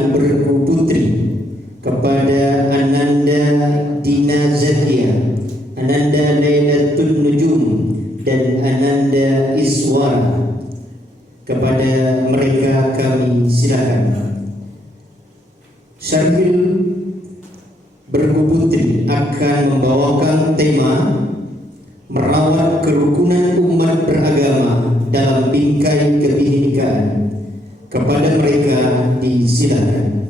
Tuhan berputri kepada Ananda Dina Zakia, Ananda Lailatul Nujum, dan Ananda Iswara. Kepada mereka kami silakan. Syarhil berputri akan membawakan tema merawat kerukunan umat beragama dalam bingkai kebinekaan. Kepada mereka disilakan.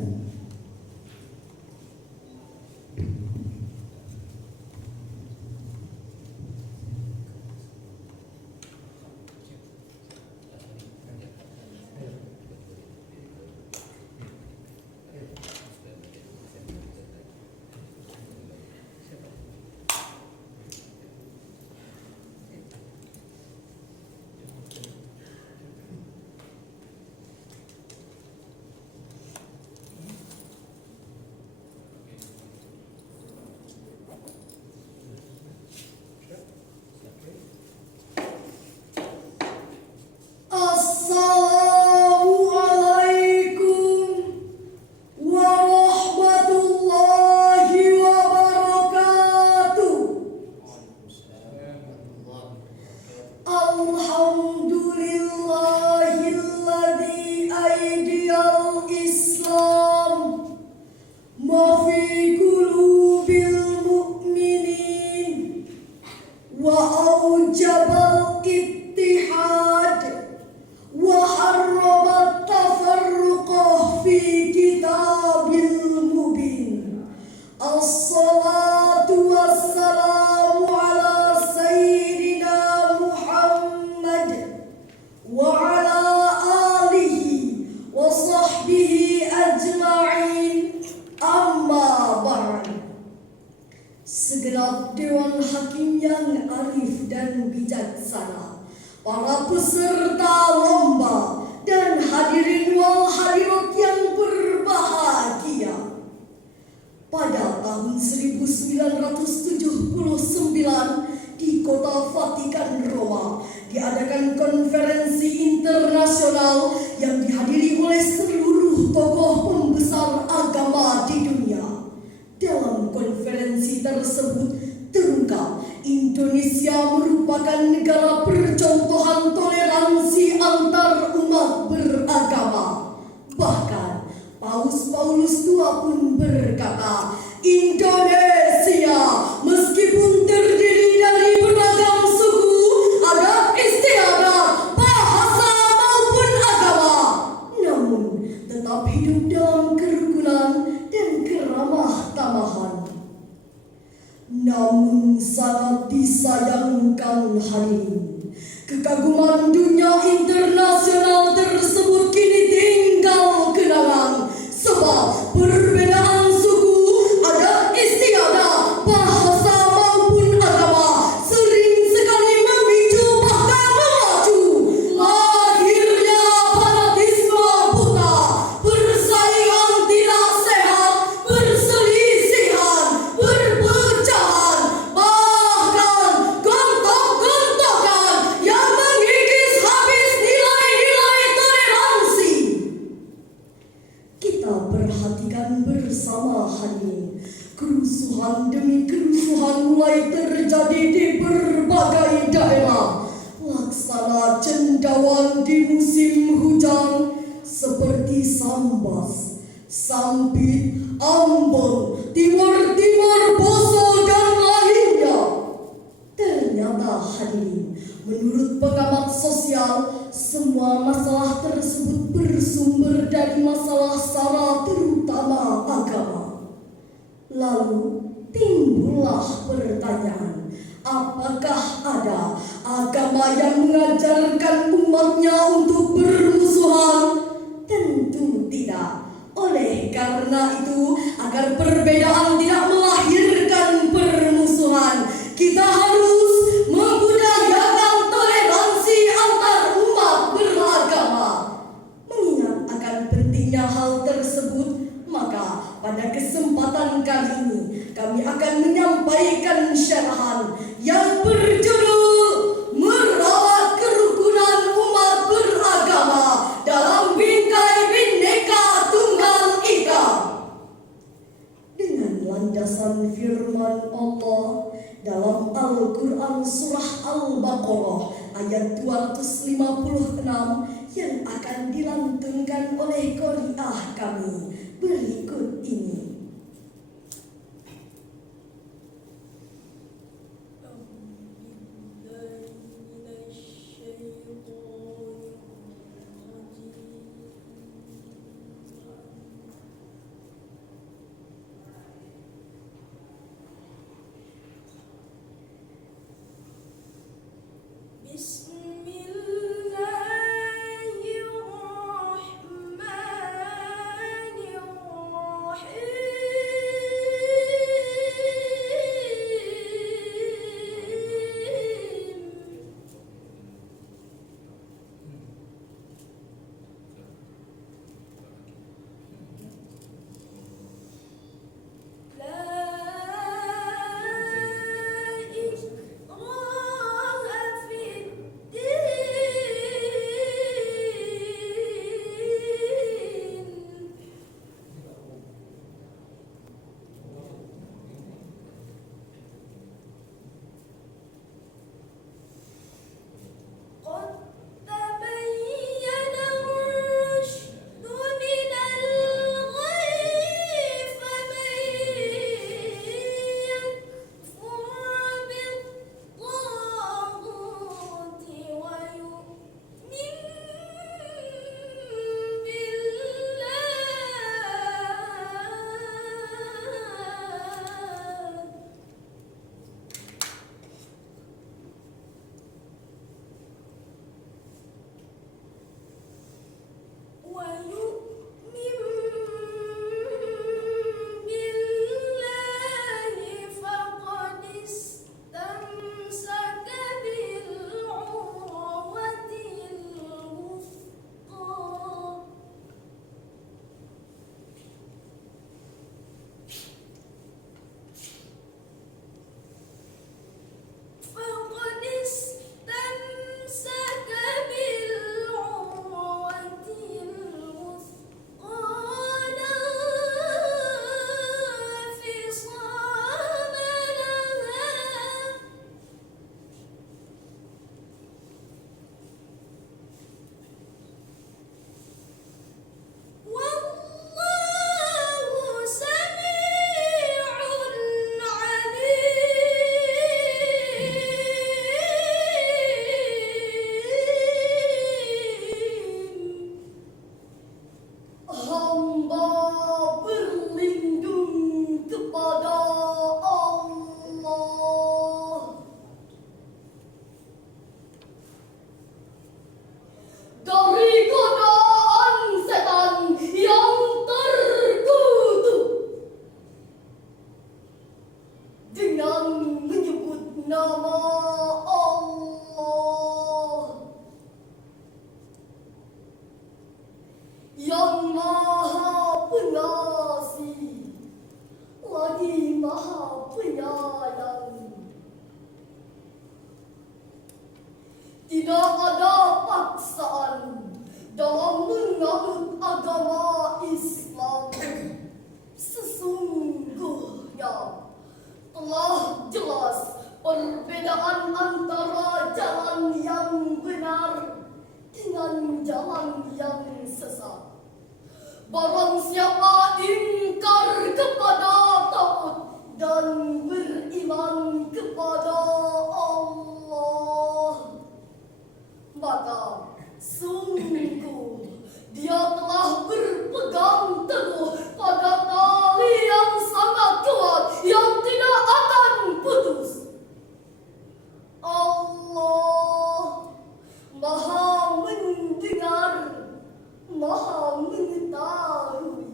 Segenap Dewan Hakim yang arif dan bijaksana, para peserta lomba, dan hadirin wal hadirat yang berbahagia. Pada tahun 1979 di kota Vatikan, Roma, diadakan konferensi internasional yang dihadiri oleh seluruh tokoh pembesar agama di dunia. Dalam konferensi tersebut terungkap Indonesia merupakan negara percontohan toleransi antar umat beragama. Bahkan Paus Paulus II pun berkata, Indonesia meskipun terdiri dari beragam suku, adat istiadat, bahasa maupun agama, namun tetap hidup dalam kerukunan dan keramah tamahan. Namun sangat disayangkan hadirin, kekaguman dunia internasional tersebut kini tinggal kenangan, sebab perbedaan suku, adat istiadat, bahasa maupun agama sering sekali memicu bahkan memacu lahirnya fanatisme buta, persaingan tidak sehat, perselisihan, perpecahan, bahkan gontok-gontokan yang mengikis habis nilai-nilai toleransi. Kita perhatikan bersama hadirin, kerusuhan demi kerusuhan mulai terjadi di berbagai daerah. Laksana cendawan di musim hujan seperti Sambas, Sampit, Ambon, Timur-Timur, Poso, dan lainnya. Ternyata hadirin, menurut pengamat sosial, semua masalah tersebut bersumber dari masalah sara, terutama agama. Lalu timbullah pertanyaan, apakah ada agama yang mengajarkan umatnya untuk bermusuhan? Tentu tidak. Oleh karena itu, agar perbedaan tidak melahirkan permusuhan, kita harus membudayakan toleransi antar umat beragama. Mengingat akan pentingnya hal tersebut, maka pada kesempatan kali ini kami akan menyampaikan syarahan yang berjudul Merawat Kerukunan Umat Beragama dalam Bingkai Bhinneka Tunggal Al-Quran Surah Al-Baqarah ayat 256 yang akan dilantunkan oleh qari'ah kami berikut ini. Tidak ada paksaan dalam menganut agama Islam. Sesungguhnya telah jelas perbedaan antara jalan yang benar dengan jalan yang sesat. Barang siapa ingkar kepada Tagut dan beriman kepada Allah, maka sungguh dia telah berpegang teguh pada tali yang sangat kuat yang tidak akan putus. Allah Maha mendengar, Maha mengetahui.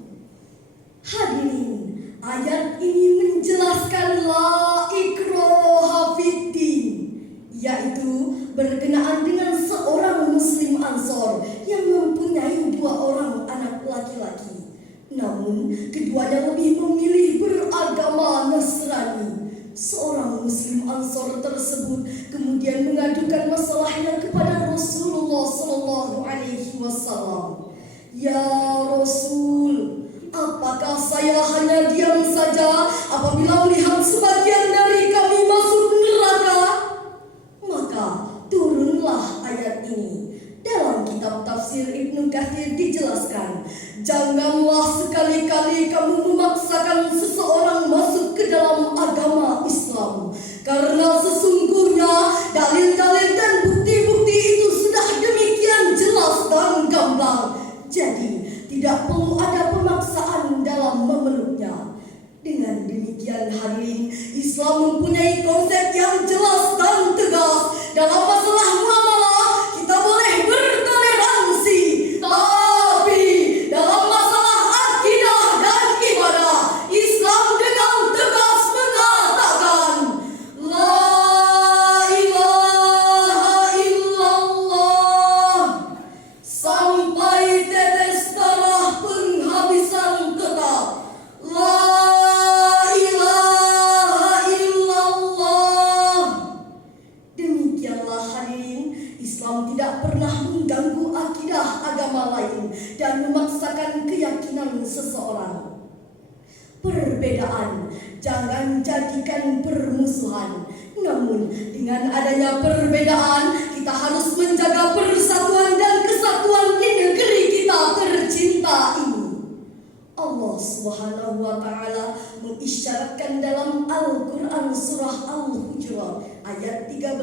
Hadirin, ayat ini menjelaskan la ikraha fiddin, yaitu berkenaan dengan seorang muslim Ansor yang mempunyai 2 orang anak laki-laki. Namun, keduanya lebih memilih beragama Nasrani. Seorang muslim Ansor tersebut kemudian mengadukan masalahnya kepada Rasulullah SAW. Ya Rasul, apakah saya hanya diam saja apabila melihat sebagian dari kami masuk neraka? perlu ada pemaksaan dalam memeluknya. Dengan demikian hadirin, Islam mempunyai konsep yang jelas dan tegas. Dalam masalah muamalah, kita boleh bertoleransi, tapi dalam masalah akidah dan ibadah, Islam dengan tegas mengatakan La ilaha illallah sampai tetes darah penghabisan tetap. La ilaha illallah. Demikianlah hadirin, Islam tidak pernah mengganggu akidah agama lain dan memaksakan keyakinan seseorang. Perbedaan jangan jadikan permusuhan. Namun dengan adanya perbedaan, kita harus menjaga persatuan dan kesatuan di negeri kita tercinta ini. Allah Subhanahu wa Ta'ala mengisyaratkan dalam Al-Quran surah Al-Hujurat ayat 13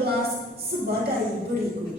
sebagai berikut.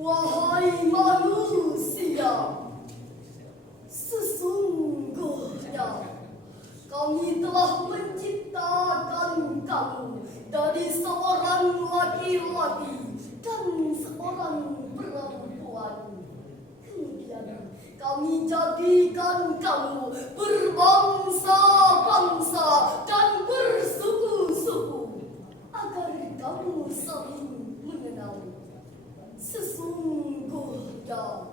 Wahai manusia, sesungguhnya kami telah menciptakan kamu dari seorang laki-laki dan seorang perempuan. Kemudian kami jadikan kamu berbangsa-bangsa dan bersuku-suku agar kamu saling mengenal. Sesungguhnya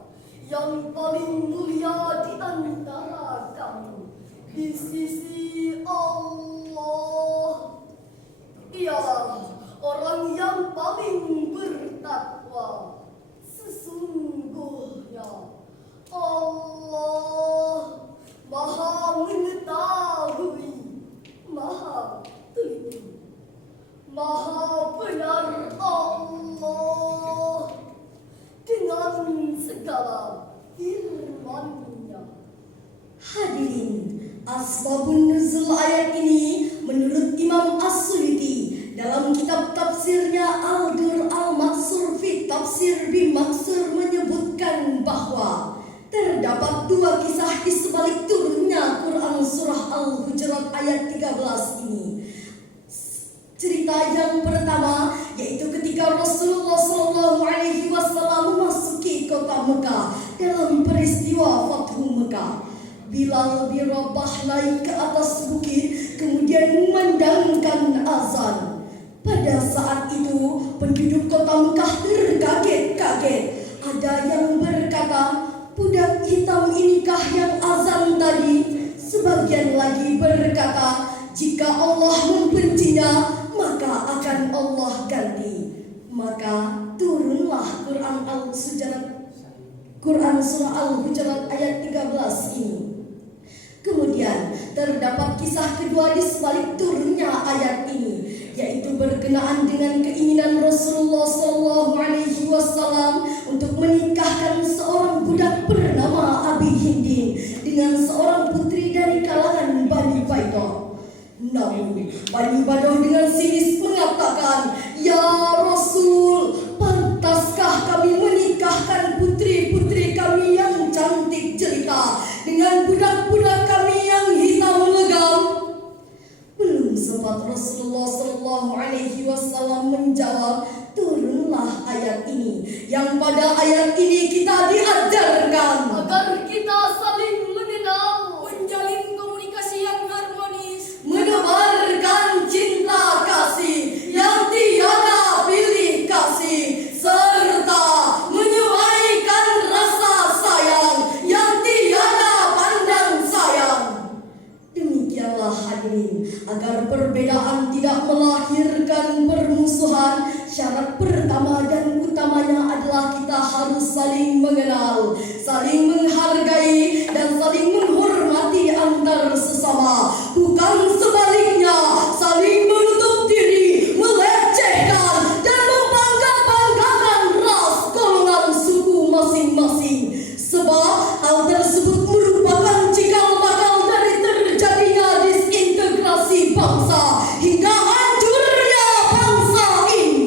yang paling mulia di antara kamu di sisi Allah ialah orang yang paling bertakwa. Sesungguhnya Allah Maha mengetahui, Maha teliti, Maha benar Allah dengan segala firman-Nya. Hadirin, asbabun nuzul ayat ini menurut Imam As-Suyuti dalam kitab tafsirnya Al-Dur Al-Maksur fi Tafsir Bimaksur menyebutkan bahwa terdapat dua kisah di sebalik turunnya Quran surah Al-Hujurat ayat 13 ini. Cerita yang pertama yaitu ketika Rasulullah SAW memasuki kota Mekah dalam peristiwa Fathu Mekah. Bilal bin Rabah naik ke atas bukit kemudian memandangkan azan. Pada saat itu penduduk kota Mekah terkaget-kaget. Ada yang berkata, budak hitam inikah yang azan tadi? Sebagian lagi berkata, jika Allah membencinya, maka akan Allah ganti. Maka turunlah Quran surah Al-Hujurat ayat 13 ini. Kemudian terdapat kisah kedua di sebalik turunnya ayat ini, yaitu berkenaan dengan keinginan Rasulullah SAW untuk menikahkan seorang budak bernama Abi Hindin dengan seorang putri dari kalangan Bani Baidah. Namun Bani Baidah dengan sinis mengatakan, "Ya Rasul, pantaskah kami menikahkan putri-putri kami yang cantik jelita dengan budak-budak kami yang hitam legam?" Belum sempat Rasulullah SAW menjawab, turunlah ayat ini, yang pada ayat ini kita diajarkan agar kita saling mengenal, menjalin komunikasi yang harmonis, menebarkan cinta kasih yang tiada pilih kasih, serta menyuaikan rasa sayang yang tiada pandang sayang. Demikianlah hadirin, agar perbedaan tidak melahirkan permusuhan, syarat pertama dan utamanya adalah kita harus saling mengenal, saling menghargai, dan saling menghormati antar sesama. Bukan sebaliknya, saling menutup diri, melecehkan, dan membangga-banggakan ras, golongan, suku masing-masing. Sebab hal tersebut merupakan cikal bakal dari terjadinya disintegrasi bangsa hingga hancurnya bangsa ini.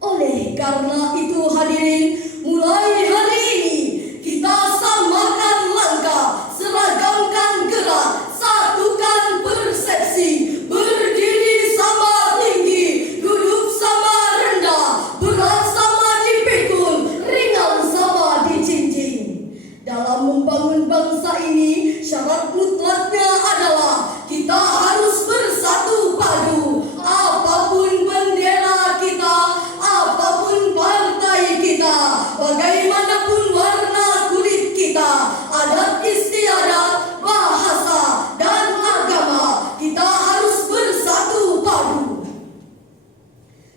Oleh karena itu hadirin, mulai hari ini kita samakan langkah, seragamkan gerak, satukan persepsi, berdiri sama tinggi, duduk sama rendah, berat sama dipikul, ringan sama dijinjing. Dalam membangun bangsa ini, syarat mutlaknya adalah kita harus bersatu padu. Apapun bendera kita, apapun partai kita, bagaimanapun warna kulit kita, adat istiadat, bahasa, dan agama, kita harus bersatu padu.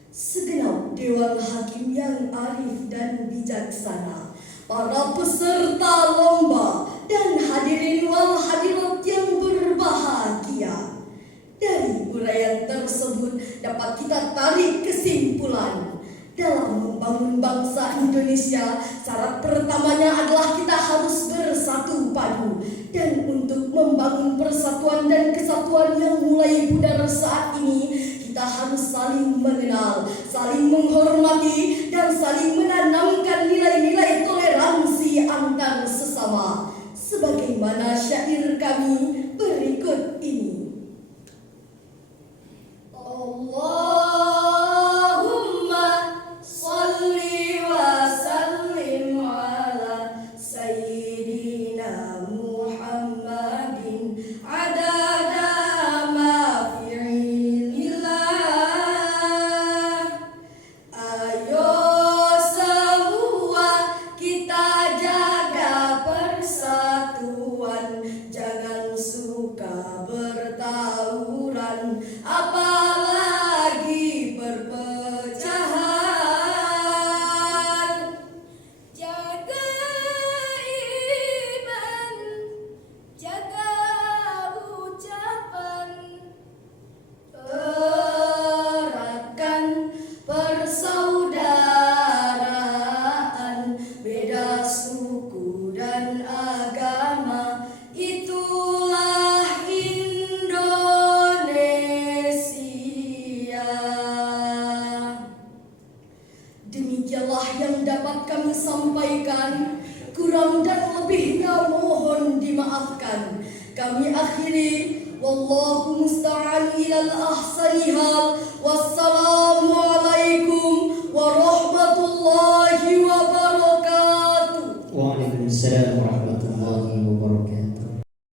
Segenap Dewan Hakim yang arif dan bijaksana, para peserta lomba, dan hadirin wal hadirat yang berbahagia. Dari uraian tersebut dapat kita tarik kesimpulan, dalam membangun bangsa Indonesia, syarat pertamanya adalah kita harus bersatu padu. Dan untuk membangun persatuan dan kesatuan yang mulai pudar saat ini, kita harus saling mengenal, saling menghormati, dan saling menanamkan nilai-nilai toleransi antar sesama. Sebagaimana syair kami berikut ini. Allahumma salli wa sallim ala Sayyidina Muhammadin adada ma fi ilmillah. Ayo semua kita jaga persatuan, jangan suka bertawuran, apalagi perpecahan. jaga iman, jaga ucapan, Eratkan persaudaraan, beda suku dan agama, itulah Indonesia. Demikianlah yang dapat kami sampaikan. Kurang dan lebihnya mohon dimaafkan. Kami akhiri, wallahu musta'an ilal ahsani hal. Wassalamualaikum warahmatullahi